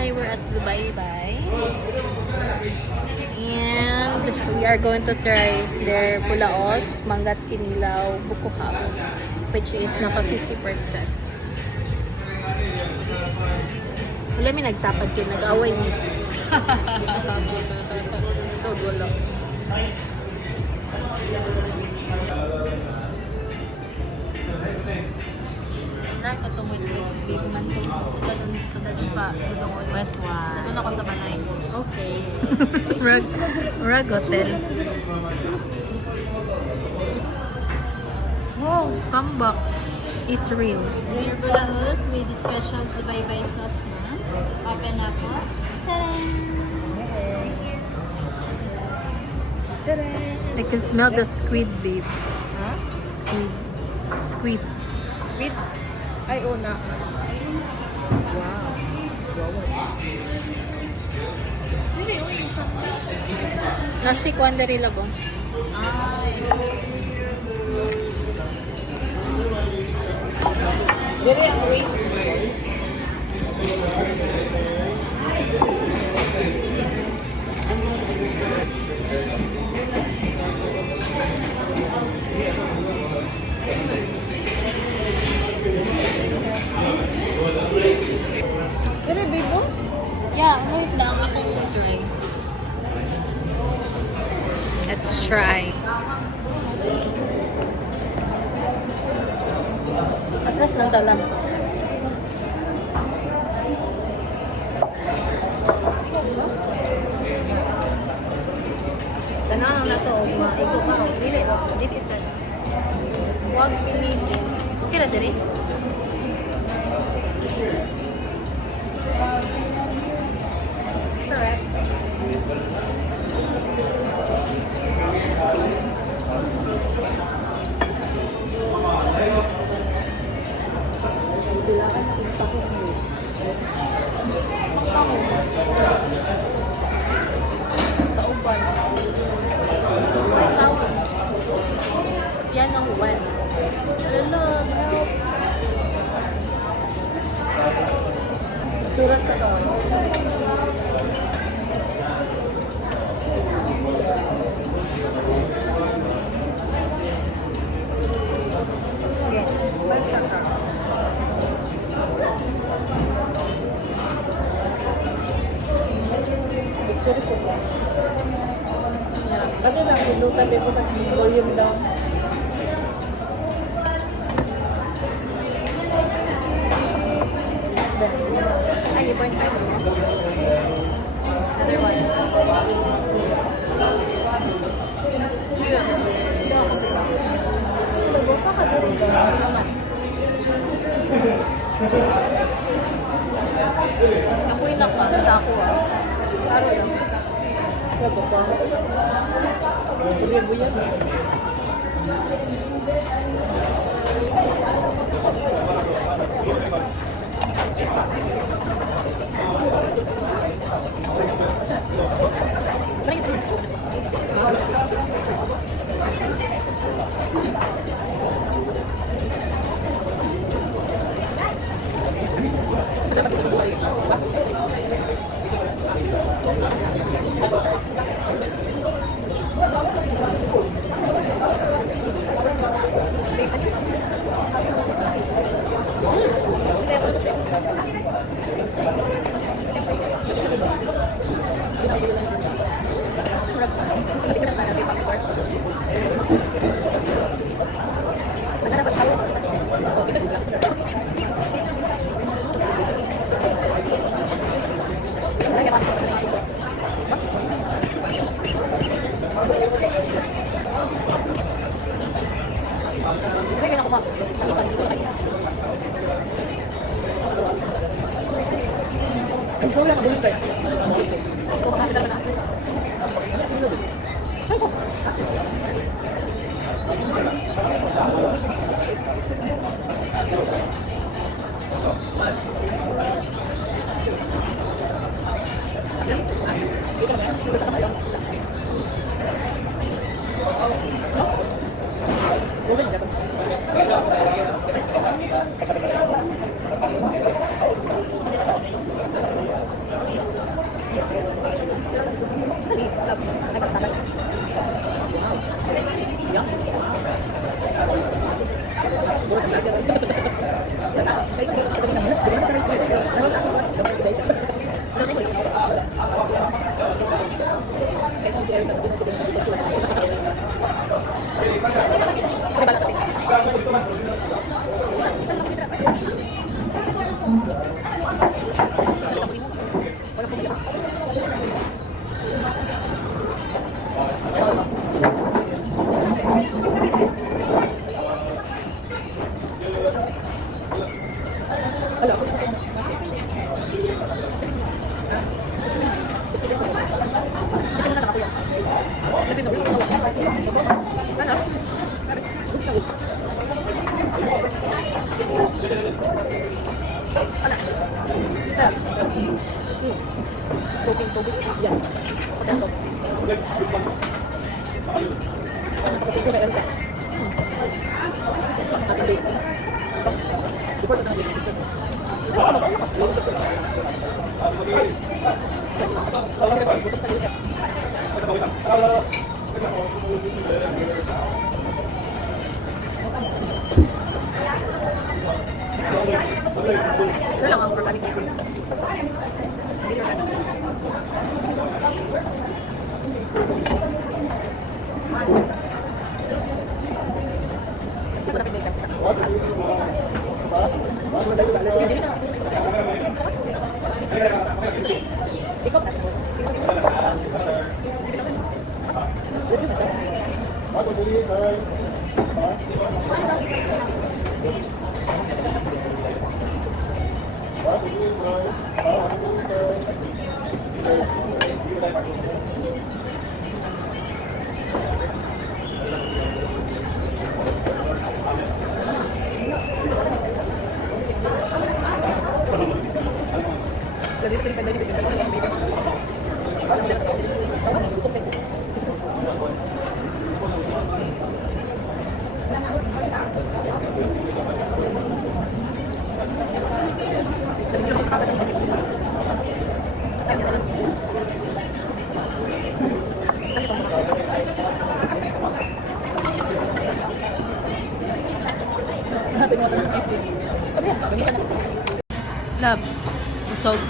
Hi, we're at Subaybay. And we are going to try their Pulaos, Mangat Kinilaw, Bukuhap, which is naka 50%. Wala may nagtapad kayo, nag-away mo. Ito, gulo. Dahil ko itong wait baby man ito. Ito pa, wet one. Ito na ako sa balay. Okay. Rag hotel. Wow, comeback is real. We're Bulaos with the special Subaybay sauce na. Open na po. I can smell the squid, babe. Ha? Squid. Sweet? Ay, una. Wow. Nashi kwandari labo. Dili ang waste mo. Dili, bibo? Yeah, wait lang ako try. Let's try. Atlas ng dalam. Tanang na to. Ito pa. Dili sa. Huwag pilitin. Okay na dali. Correct. Kailangan na inisakot mo. Sa uban. Tawag. Yan ang wet. Hello, help. Surat ka doon. Sige, balik ka. Picture ko ba? Bakit lang pindutan din mo volume down? Ay, 0.5. Another one. Yun. Nagbuka ka din ito. Naman. Ako inak pa. Sa ako ah. Paro lang. Nagbuka. Ribu yan. Ikaw lang, abulot kayo. Ito lang ang organic. Love, busog.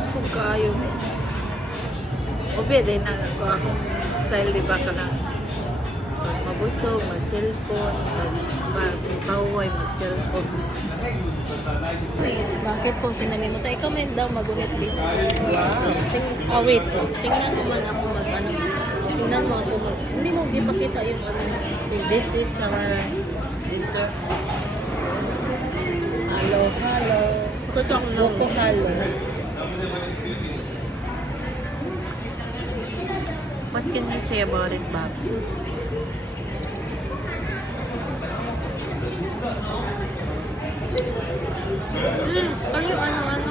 Busog kayo. Obe, din na ako akong style, di ba ka na mabusog, mag-cellphone, mag-paway, mag-cellphone. Bakit ko tinalimutan? Ikaw may daw mag-unit dito. Wow. Wait. Tingnan mo man ako mag-ano. Tingnan mo ako mag... Hindi mo ipakita yung ano. This is our dessert. Hello. Ito ang Loco Halo. What can you say about it, Bob? Are you ano?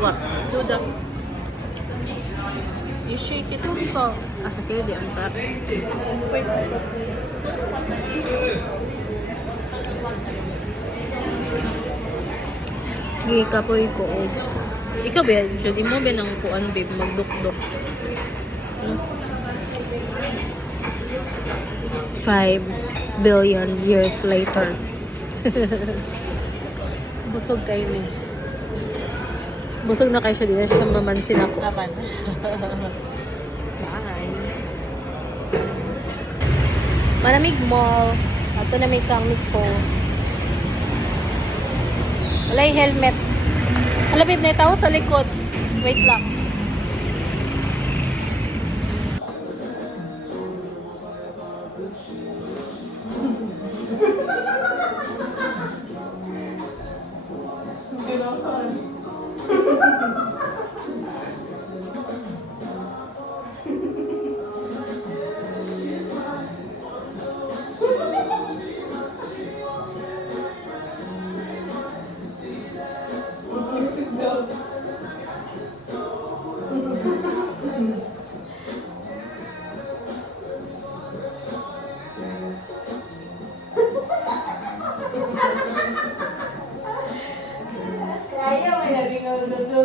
What? Do the... You shake it up ko. Sakit di ang tap. Gikapoy ko. Ikaw ba? Di mo ba ng kuan, babe? Magdukdok. 5 billion years later. Busog kayo ni. Busog na kayo siya dito. Siya mamansin ako. Bye. Malamig mall. Ito na may kamik ko. Wala yung helmet. Halapit na ito sa likod. Wait lang. Kaya may nabingaw na doon.